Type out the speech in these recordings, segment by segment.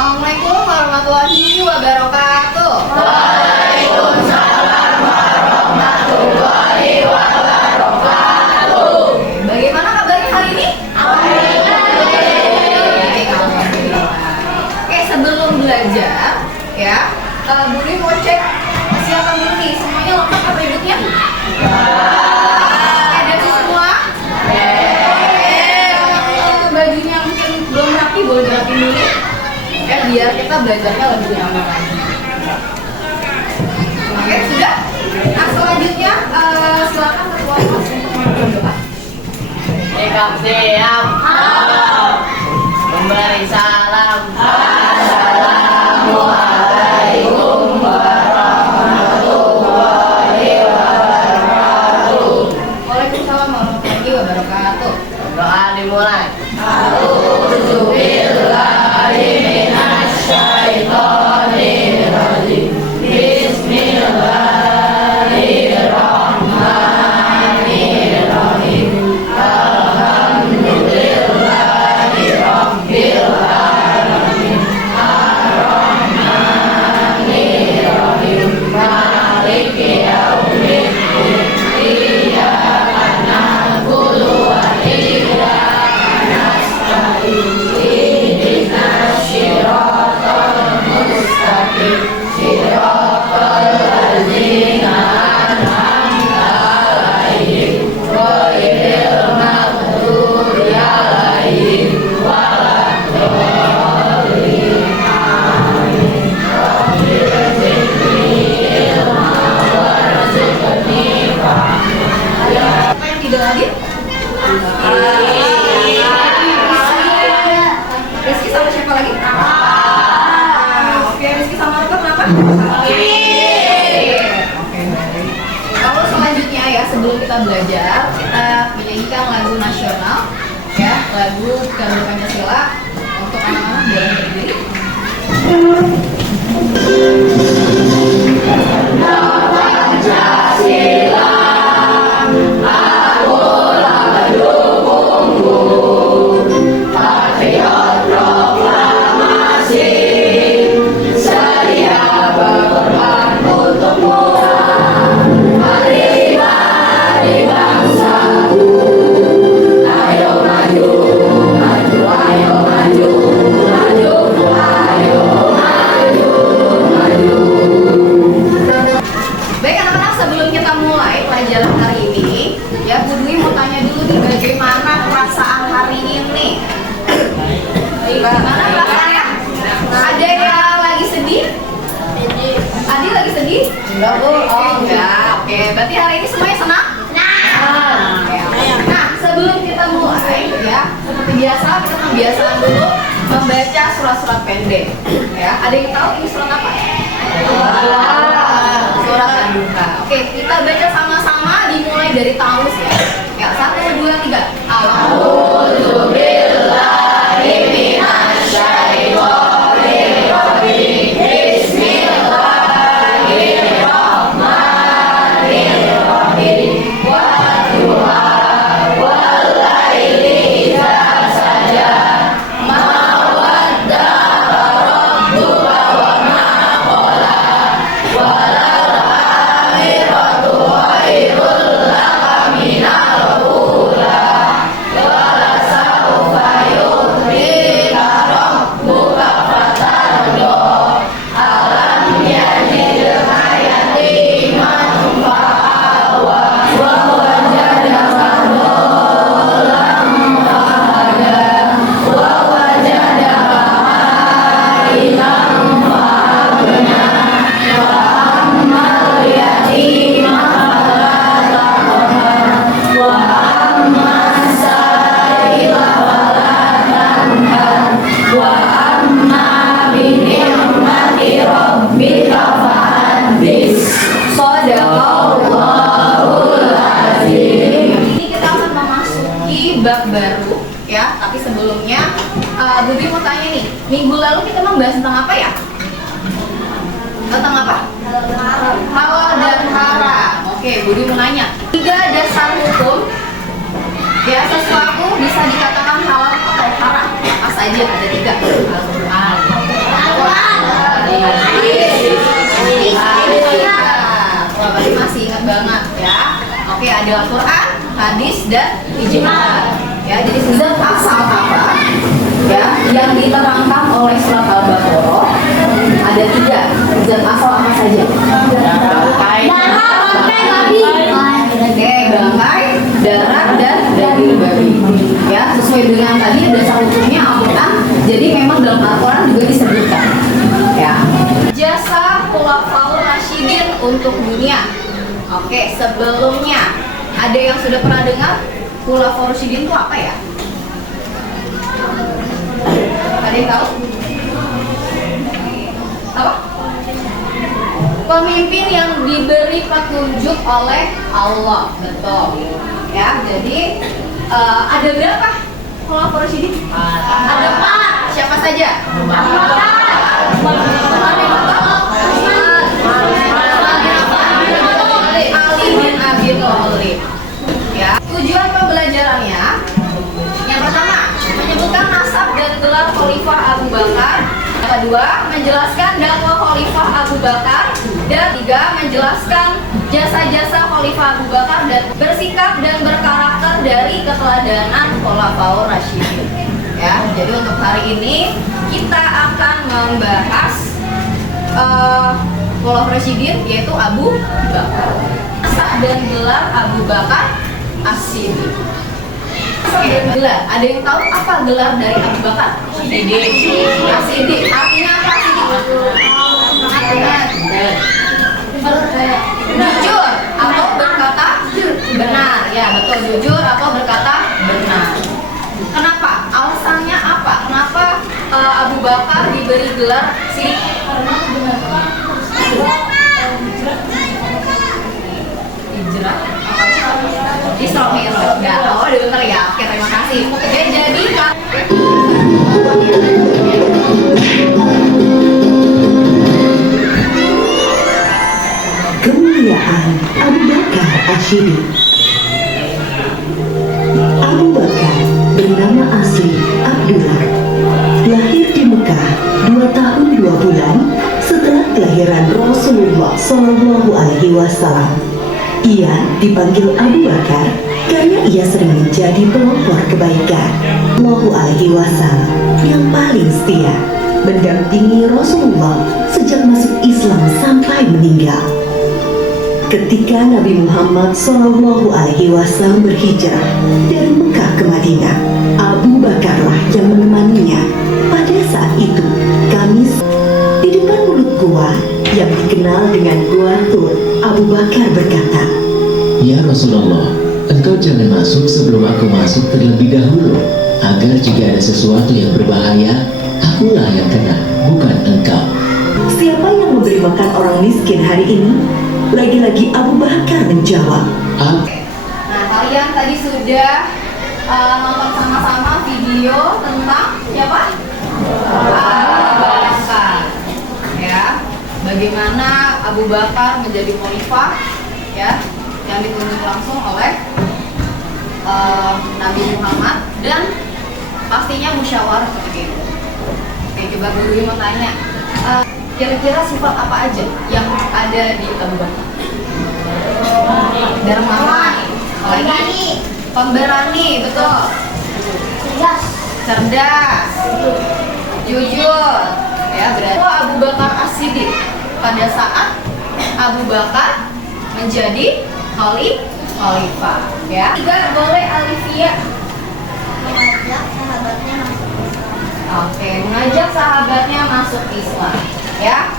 Assalamualaikum warahmatullahi wabarakatuh. Waalaikumsalam warahmatullahi wabarakatuh. Bagaimana kabarnya hari ini? Oke, sebelum belajar ya, Bu Dwi mau cek kesiapan dulu nih. Semuanya lengkap apa ributnya? Ada sih semua? Bajunya mungkin belum rapi, boleh dirapin dulu. Biar kita belajarnya lebih nyaman lagi. Oke, sudah? Nah, selanjutnya silakan ketua kelas untuk melakukan doa. Siap. Memberi salam. Assalamualaikum warahmatullahi wabarakatuh. Waalaikumsalam warahmatullahi wabarakatuh. Doa dimulai. Rizky sama siapa lagi? Oke, Rizky sama Raka kenapa? Oke, baik. Kalau selanjutnya ya, sebelum kita belajar, kita menyanyikan lagu nasional ya, lagu Garuda Pancasila. Untuk anak-anak boleh berdiri. Baik anak-anak, sebelum kita mulai pelajaran hari ini, ya Bu Dwi mau tanya dulu nih, bagaimana perasaan hari ini? Bagaimana perasaannya? Ada yang lagi sedih? Adi lagi sedih? Enggak Bu. Oh enggak. Oke, berarti hari ini semuanya senang? Senang. Nah, sebelum kita mulai ya, seperti biasa kita kebiasaan dulu membaca surat-surat pendek. Ya, ada yang tahu ini surat apa? Surat Al-Duka. Oke, kita baca sama-sama dimulai dari Taus ya. Ya, 1, 2, 3. A'udzubillahi minasyaitonir rajim. Bismillahirrahmanirrahim. Wadduha wal laili idza saja. Ma wadda'aka rabbuka wa ma qala. Walal akhiratu khairul laka minal ula. Wala sawfa yu'tika rabbuka fatarda. Alam yajidka yatiman fa'awa. Wa wajadaka dhalam fahada. Wa wajadaka ailan fa'agna. Wa ammal yatima fala taqhar. Wa ammas sa'ila fala tanhar. Wa amma bi ni'mati rabbika fahaddits. Shadaqallahul azim. Ini kita akan memasuki bab baru ya, tapi sebelumnya Bu Dwi mau tanya nih, minggu lalu kita membahas tentang apa ya? Tentang apa? Halal dan haram. Oke, Bu Dwi mau nanya, 3 dasar hukum ya sesuatu bisa dikatakan halal atau haram. Apa saja? Ada 3. Al-Quran, Al-Quran, hadis, dan ijma. Ya, jadi zat asal apa? Ya, yang diterangkan oleh surat Al-Baqarah ada 3 zat asal apa saja? Oke, bangkai, darah, dan daging babi. Ya, sesuai dengan tadi dasar hukumnya Al-Quran. Jadi memang dalam Al-Quran juga disebutkan. Ya, jasa Khulafaur Rasyidin untuk dunia. Oke, sebelumnya ada yang sudah pernah dengar Khulafaur Rasyidin itu apa ya? Ada yang tahu? Apa? Pemimpin yang diberi petunjuk oleh Allah, betul. Ya, jadi ada berapa Khulafaur Rasyidin? Ada 4. Siapa saja? Ali bin Abi Thalib. Ya, tujuan pembelajarannya yang pertama menyebutkan nasab dan gelar Khalifah Abu Bakar. Yang kedua, menjelaskan dakwah Khalifah Abu Bakar. Dan 3, menjelaskan jasa-jasa Khalifah Abu Bakar dan bersikap dan berkarakter dari keteladanan Khulafaur Rasyidin. Ya, jadi untuk hari ini kita akan membahas Khulafaur Rasyidin, yaitu Abu Bakar. Nasab dan gelar Abu Bakar As-Siddiq. Gelar, ada yang tahu apa gelar dari Abu Bakar? As-Siddiq. Artinya apa jujur atau berkata benar. Ya, betul, jujur atau berkata benar. Kenapa? Alasannya apa? Kenapa Abu Bakar diberi gelar Siddiq? Hijrah. Isra Mi'raj. Ya, oh dengar ya. Oke, terima kasih. Oke, jadi kemuliaan Abu Bakar As-Siddiq. Abu Bakar bernama asli Abdullah. Lahir di Mekah 2 tahun 2 bulan setelah kelahiran Rasulullah SAW. Ia dipanggil Abu Bakar karena ia sering menjadi pelopor kebaikan SAW yang paling setia, mendampingi Rasulullah sejak masuk Islam sampai meninggal. Ketika Nabi Muhammad SAW berhijrah dari Mekah ke Madinah, Abu Bakarlah yang menemaninya. Pada saat itu, Kamis di depan mulut gua yang dikenal dengan Gua Tur, Abu Bakar berkata, "Ya Rasulullah, engkau jangan masuk sebelum aku masuk terlebih dahulu, agar jika ada sesuatu yang berbahaya, akulah yang kena, bukan engkau." Siapa yang memberi makan orang miskin hari ini? Lagi-lagi Abu Bakar menjawab, Aku. nah, kalian tadi sudah nonton sama-sama video tentang siapa? Abu Bakar. Ya, bagaimana Abu Bakar menjadi khalifah, ya, yang ditunjuk langsung oleh Nabi Muhammad, dan pastinya musyawarah seperti itu. Oke, coba Guru mau tanya, kira-kira sifat apa aja yang ada di Abu Bakar? Dermawan, pemberani, betul. Cerdas, jujur. Ya, berarti Abu Bakar As-Siddiq pada saat Abu Bakar menjadi khalifah. Ya, 3 boleh Alifia. Oke, mengajak sahabatnya masuk Islam. Ya,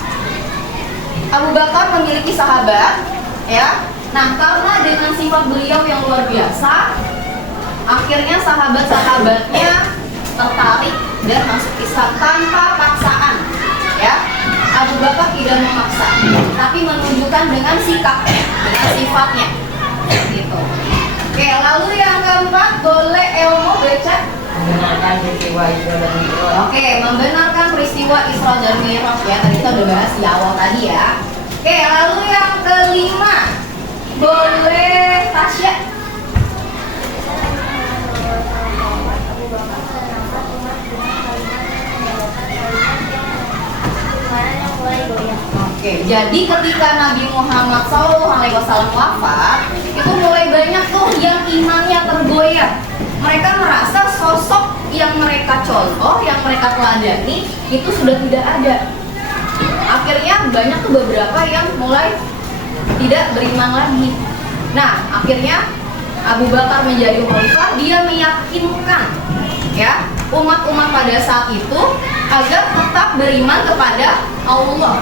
Abu Bakar memiliki sahabat, ya. Nah, karena dengan sifat beliau yang luar biasa, akhirnya sahabat-sahabatnya tertarik dan masuk Islam tanpa paksaan. Ya, Abu Bakar tidak memaksa, tapi menunjukkan dengan sikapnya, dengan sifatnya. Gitu. Oke, lalu yang keempat boleh Elmo baca. Membenarkan peristiwa Isra dan Mi'raj. Oke, membenarkan peristiwa Isra dan Mi'raj, ya. Tadi kita udah bahas di awal tadi, ya. Oke, lalu yang kelima boleh Tasya. Oke, jadi ketika Nabi Muhammad SAW wafat, itu mulai banyak tuh yang imannya tergoyah. Mereka merasa sosok yang mereka contoh, yang mereka teladani itu sudah tidak ada. Akhirnya banyak tuh beberapa yang mulai tidak beriman lagi. Nah, akhirnya Abu Bakar menjadi khalifah, dia meyakinkan ya umat-umat pada saat itu agar tetap beriman kepada Allah.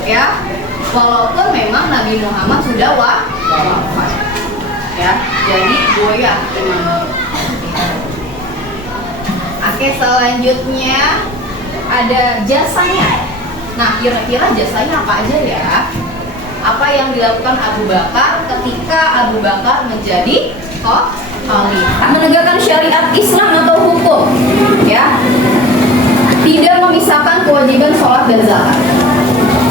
Ya, walaupun memang Nabi Muhammad sudah wafat. Ya, jadi goyah iman. Oke, selanjutnya ada jasanya. Nah, kira-kira jasanya apa aja ya? Apa yang dilakukan Abu Bakar ketika Abu Bakar menjadi khalifah? Menegakkan syariat Islam atau hukum, ya. Tidak memisahkan kewajiban sholat dan zakat.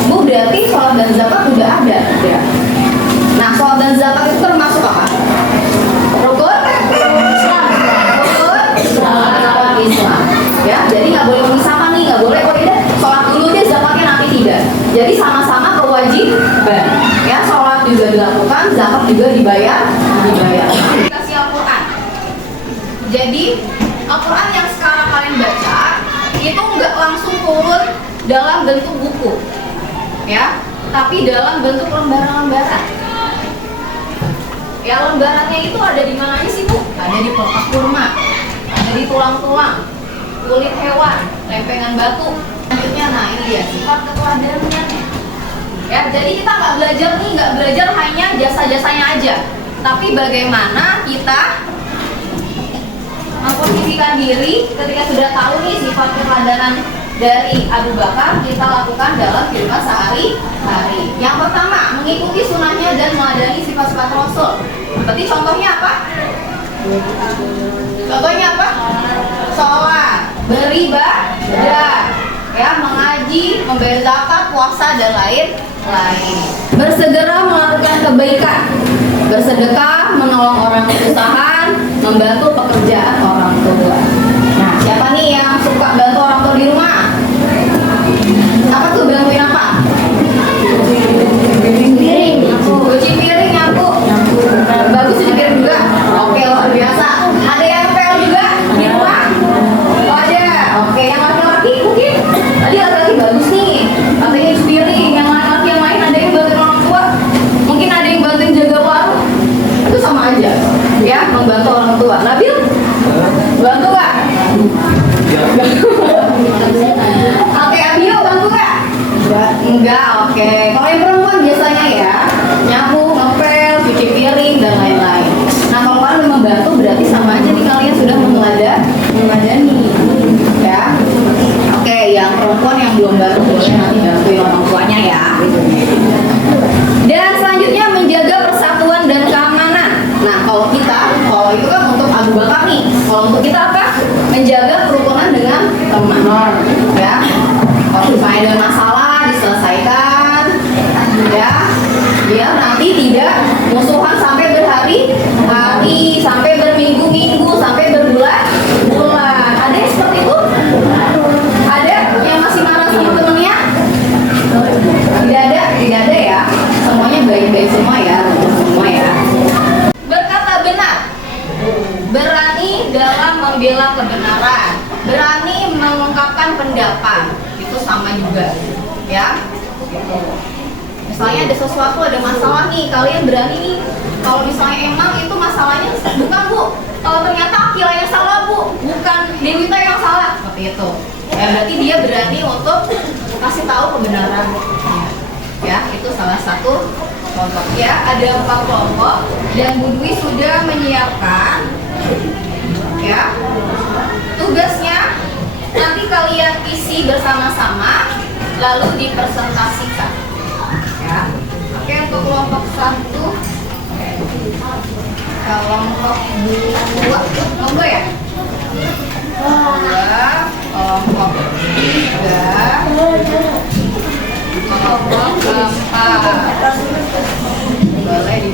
Bu, berarti sholat dan zakat sudah ada, ya. Nah, sholat dan zakat itu termasuk apa? Rukun Islam. Rukun Islam. Ya, jadi nggak boleh memisahkan nih, nggak boleh. Oh iya, sholat dulu deh, zakatnya nanti tidak. Jadi sama-sama kewajiban. Ya, sholat juga dilakukan, zakat juga dibayar. Dikasih Al-Quran. Jadi Al-Quran yang sekarang kalian baca itu nggak langsung turun dalam bentuk buku, ya, tapi dalam bentuk lembaran-lembaran. Ya, lembarannya itu ada di mana aja sih, Bu? Ada di pelepah kurma, ada di tulang-tulang, kulit hewan, lempengan batu. Selanjutnya, nah ini ya sifat keteladanan. Ya, jadi kita nggak belajar hanya jasa-jasanya aja, tapi bagaimana kita memposisikan diri ketika sudah tahu nih sifat keteladanan dari Abu Bakar, kita lakukan dalam kehidupan sehari-hari. Yang pertama, mengikuti sunnahnya dan meladani sifat-sifat Rasul. Berarti contohnya apa? Sholat, beribadah, ya, mengaji, membayar zakat, puasa dan lain-lain. Bersegera melakukan kebaikan, bersedekah, menolong orang kesusahan, membantu pekerjaan orang tua. Nah, siapa nih yang suka bantu orang tua di rumah? Apa tuh, bantuin apa? Cuci piring, nyapu. Bagus cuci piring juga. Oke, luar biasa. Ada yang pel juga di rumah? Oh, ada. Oke, yang laki-laki mungkin tadi laki-laki bagus nih, katanya cuci piring. Yang laki-laki yang lain ada yang bantuin orang tua, mungkin ada yang bantuin jaga warung. Itu sama aja, ya, membantu orang tua. Nabil, bantu gak? Oke, Abio, bantu gak? Enggak, oke. Kalau yang perempuan biasanya ya, nyapu, ngepel, cuci piring, dan lain-lain. Nah, kalau kalian memang bantu, berarti sama aja nih kalian sudah meneladani, ya. Oke, yang perempuan yang belum bantu boleh nanti bantuin orang tuanya ya. Dan selanjutnya menjaga persatuan dan keamanan. Nah, kalau itu kan untuk Abu Bakar nih. Kalau untuk kita apa? Menjaga kerukunan dengan teman, ya. Kalau misalnya ada masalah diselesaikan, ya. Biar nanti tidak musuhan sampai berhari-hari, sampai berminggu-minggu, sampai berbulan-bulan. Ada yang seperti itu? Ada yang masih marah sama temennya? Tidak ada ya. Semuanya baik-baik semua ya, semua ya. Berkata benar, berani dalam membela kebenaran, berani mengungkapkan pendapat, itu sama juga, ya. Gitu. Misalnya ada sesuatu, ada masalah nih, kalian berani nih. Kalau misalnya emang itu masalahnya bukan Bu, kalau ternyata Akila yang salah Bu, bukan Dewita yang salah, seperti itu. Ya, berarti dia berani untuk kasih tahu kebenaran. Ya, itu salah satu kelompok. Ya, ada 4 kelompok dan Bu Dwi sudah menyiapkan, ya, tugasnya. Nanti kalian isi bersama-sama, lalu dipresentasikan. Ya, oke, untuk kelompok 1, kelompok 2, kelompok ya? 2, kelompok 3, kelompok 4. Boleh di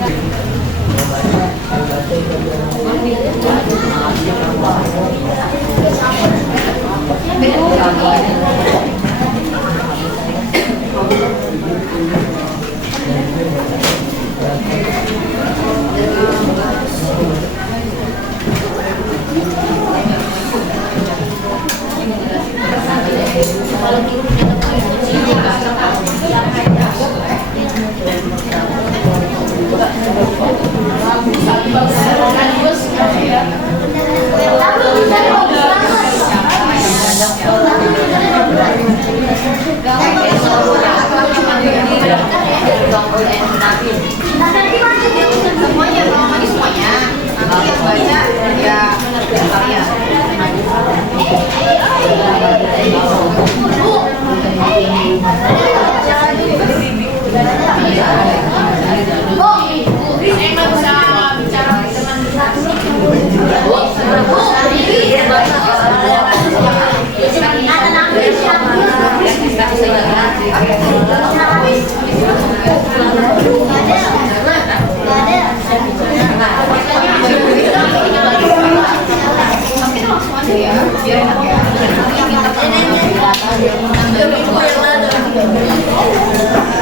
Semuanya, kalau lagi semuanya. Nanti yang baca ya sekalian. Enak bisa bicara dengan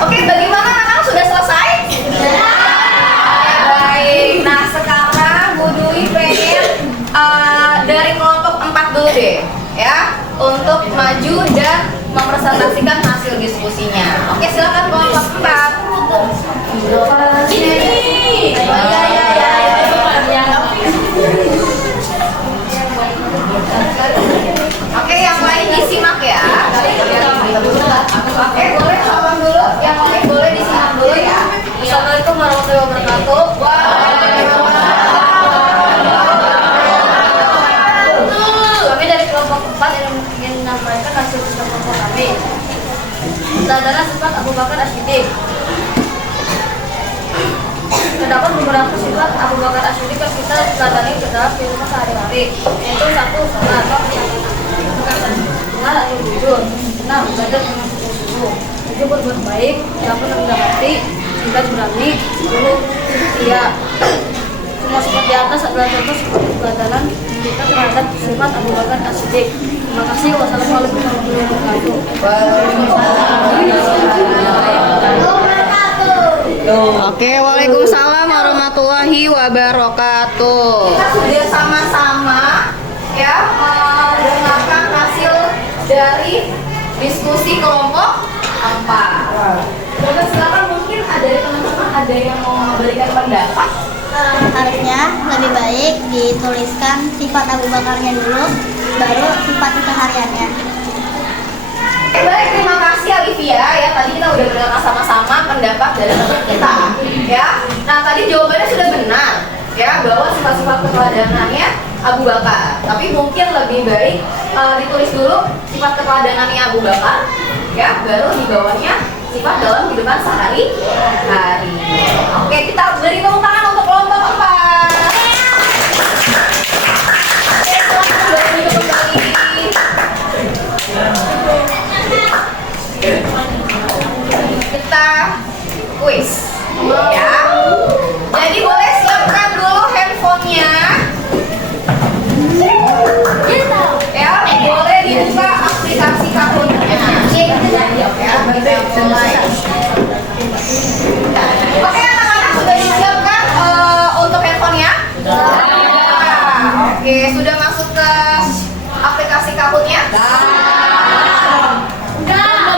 Oke, bagaimana anak-anak sudah selesai? Baik. Nah, sekarang Bu Dwi pengen dari kelompok 4 dulu deh, ya, untuk maju dan mempresentasikan hasil diskusinya. Oke, silakan kelompok 4. Oke, yang lain disimak ya. Oke, boleh salam dulu. Yang lain boleh disimak dulu ya. Assalamualaikum warahmatullahi wabarakatuh. Kami dari kelompok 4 yang ingin menyampaikan hasil kelompok kami. Adalah sifat Abu Bakar As-Siddiq. Terdapat beberapa sifat Abu Bakar As-Siddiq yang kita teladani ke dalam kehidupan sehari-hari, yaitu 1. Salat, 2. atau jujur, 6. Ibadah dengan sungguh-sungguh, 7. Berbuat baik, 8. rendah hati, 9. berani, 10. setia. Semua sifat di atas adalah contoh seperti peladanan kita terhadap sifat Abu Bakar As-Siddiq. Terima kasih. Wassalamualaikum warahmatullahi wabarakatuh. Oke, waalaikumsalam warahmatullahi wabarakatuh. Kita sudah sama-sama ya mendengarkan hasil dari diskusi kelompok 4. Terus sekarang mungkin ada teman-teman ada yang mau memberikan pendapat. Harusnya lebih baik dituliskan sifat Abu Bakarnya dulu, baru sifat kesehariannya. Baik, terima kasih Olivia ya. Tadi kita udah mendengar sama-sama pendapat dari teman kita ya. Nah, tadi jawabannya sudah benar ya, bahwa sifat-sifat keteladanannya Abu Bakar. Tapi mungkin lebih baik ditulis dulu sifat keteladanannya Abu Bakar ya, baru di bawahnya sifat dalam kehidupan sehari-hari. Oke, kita beri tepuk tangan untuk kelompok 4. Oke, silakan berdiri kembali. Kita kuis ya. Jadi boleh siapkan dulu handphonenya ya, boleh dibuka aplikasi Kahoot-nya ya, kita mulai. Oke, anak-anak sudah disiapkan untuk handphonenya? Oke, sudah masuk ke aplikasi Kahoot-nya?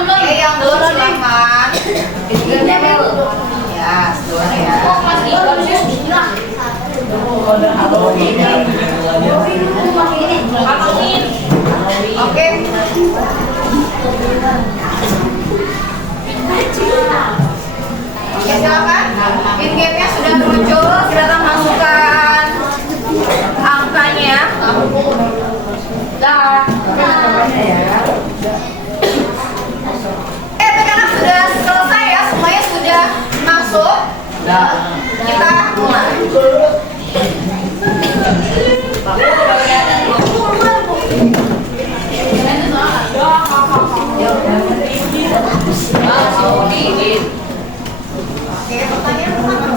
Oke, yang belum silakan. Ya, seluar ya. Oke. Oke, silakan. In-game-nya sudah muncul, silakan masukkan angkanya. Anak sudah selesai ya, semuanya sudah masuk. Kita mulai. Oke, pertanyaan pertama.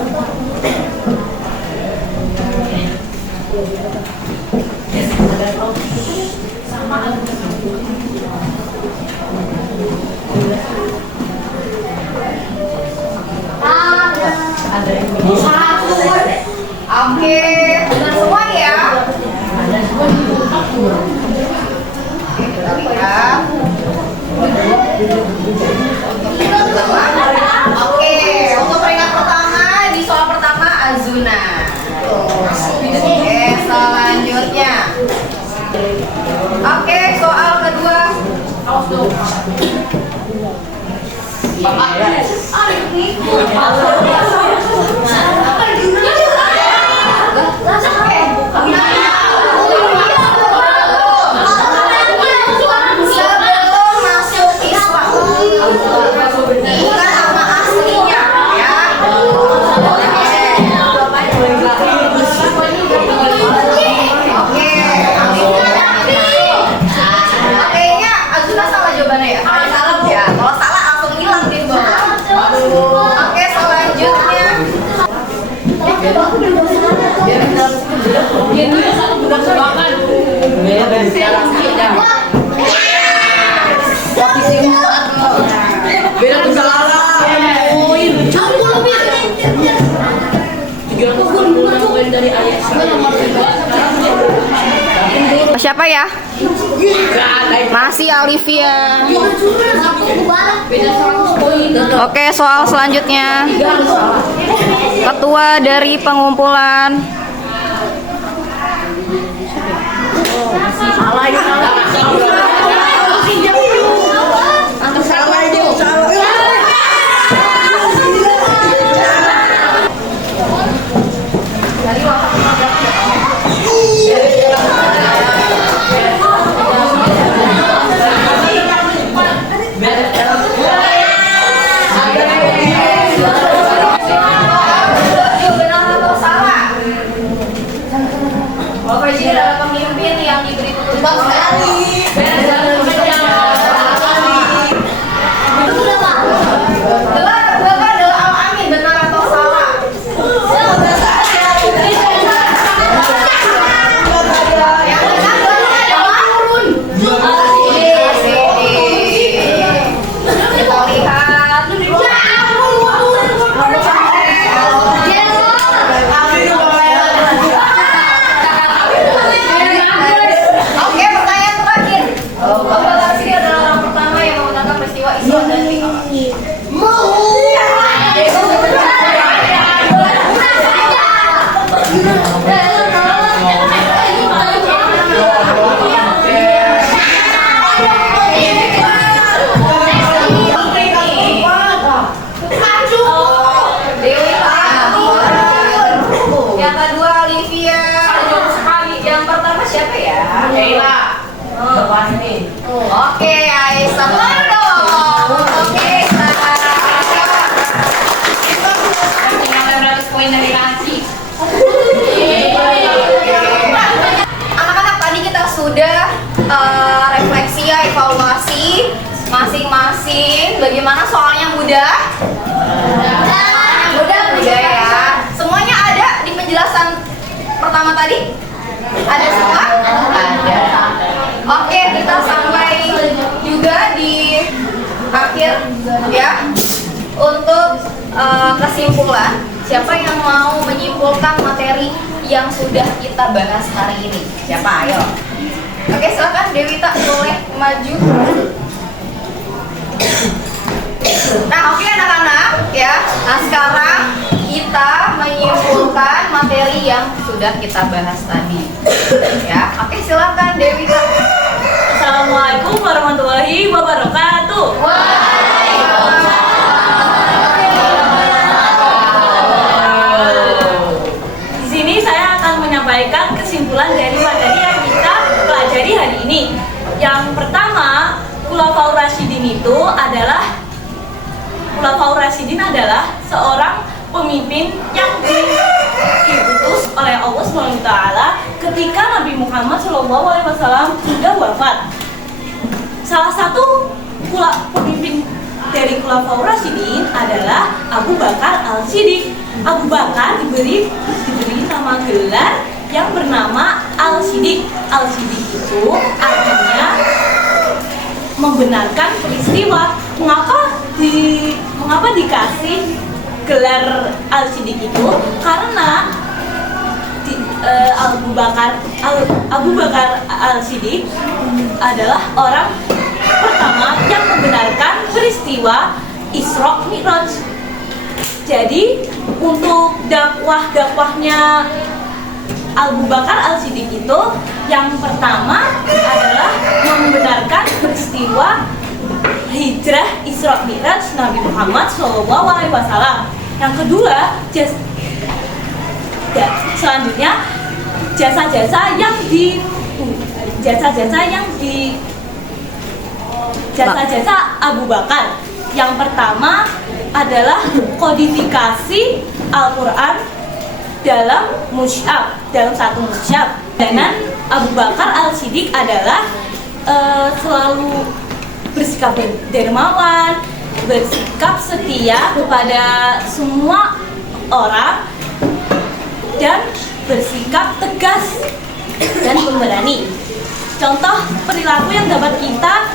Oke, benar semua ya. Oke, kita lihat. Oke, untuk peringkat pertama di soal pertama Azuna. Oke, selanjutnya. Oke, soal kedua. Sebelum masuk Islam, bukan nama aslinya, ya. Kayaknya Azuna salah jawabannya ya. Salah ya. Kalau salah langsung hilang di bawah. Oke, selanjutnya. Siapa ya? Masih Alivia. Oke, soal selanjutnya. Ketua dari pengumpulan. Benar atau salah? Bapak Presiden adalah pemimpin yang diberi tugas. Oke, pertanyaan terakhir. Bapak Lasri adalah orang pertama yang menggunakan peristiwa Isra dan Mi'raj. Yang kedua Olivia. Yang pertama siapa ya? Oke, Aisyah. Oke, anak-anak tadi kita sudah refleksi ya, evaluasi masing-masing. Bagaimana soalnya mudah? Mudah ya. Semuanya ada di penjelasan pertama tadi? Ada semua? Ada. Oke, kita sampai juga di akhir ya. Untuk kesimpulan, siapa yang mau menyimpulkan materi yang sudah kita bahas hari ini? Siapa? Ayo. Oke, silakan Dewita boleh maju. Nah, oke anak-anak ya. Nah, sekarang kita menyimpulkan materi yang sudah kita bahas tadi. Ya, oke silakan Dewita. Assalamualaikum warahmatullahi wabarakatuh. Di sini saya akan menyampaikan kesimpulan dari materi yang kita pelajari hari ini. Yang pertama, Khulafaur Rasyidin adalah seorang pemimpin yang diutus oleh Allah SWT ketika Nabi Muhammad SAW sudah wafat. Salah satu pemimpin dari Khulafaur Rasyidin adalah Abu Bakar Al-Siddiq. Abu Bakar diberi nama gelar yang bernama Al-Siddiq. Al-Siddiq itu artinya membenarkan peristiwa. Mengapa dikasih gelar Al-Siddiq itu? Karena Abu Bakar Al-Siddiq adalah orang pertama yang membenarkan peristiwa Isra Mi'raj. Jadi untuk dakwahnya Abu Bakar Al-Siddiq itu yang pertama adalah membenarkan peristiwa hijrah Isra Mi'raj Nabi Muhammad SAW. Yang kedua, selanjutnya jasa-jasa Abu Bakar. Yang pertama adalah kodifikasi Al-Quran dalam mushaf, dalam satu mushaf. Dan Abu Bakar Al-Siddiq adalah selalu bersikap dermawan, bersikap setia kepada semua orang, dan bersikap tegas dan pemberani. Contoh perilaku yang dapat kita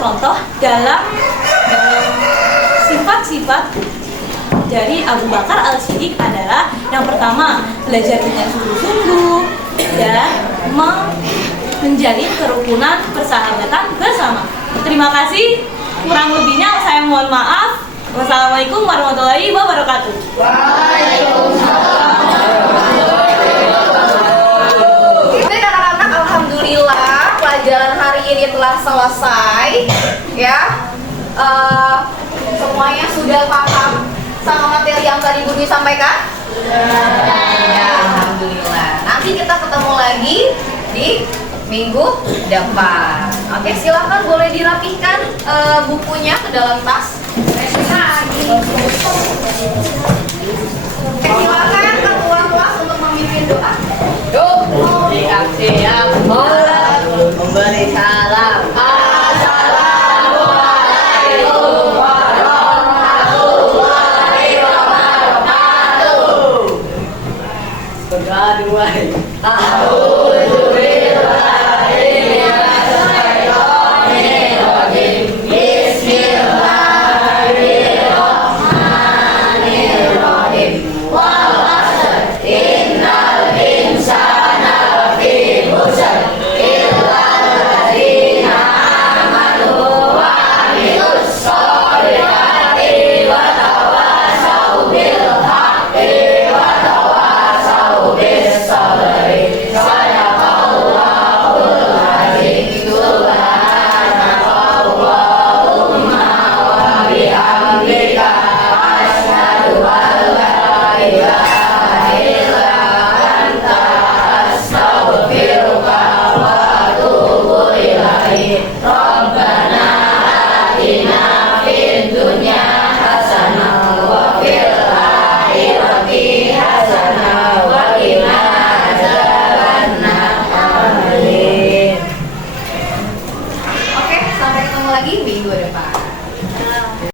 contoh dalam sifat-sifat dari Abu Bakar Al-Siddiq adalah yang pertama, belajar dengan sungguh-sungguh dan menjalin kerukunan persahabatan bersama. Terima kasih. Kurang lebihnya saya mohon maaf. Wassalamualaikum warahmatullahi wabarakatuh. Oke anak-anak, alhamdulillah pelajaran hari ini telah selesai ya. Semuanya sudah paham sama materi yang tadi Bu Dwi sampaikan? Ya, alhamdulillah. Nanti kita ketemu lagi di minggu depan. Oke, silakan boleh dirapihkan bukunya ke dalam tas. Silakan keluar kelas untuk memimpin doa. Siap-siap memberi salam. Assalamualaikum warahmatullahi wabarakatuh. Berdoa Rabbana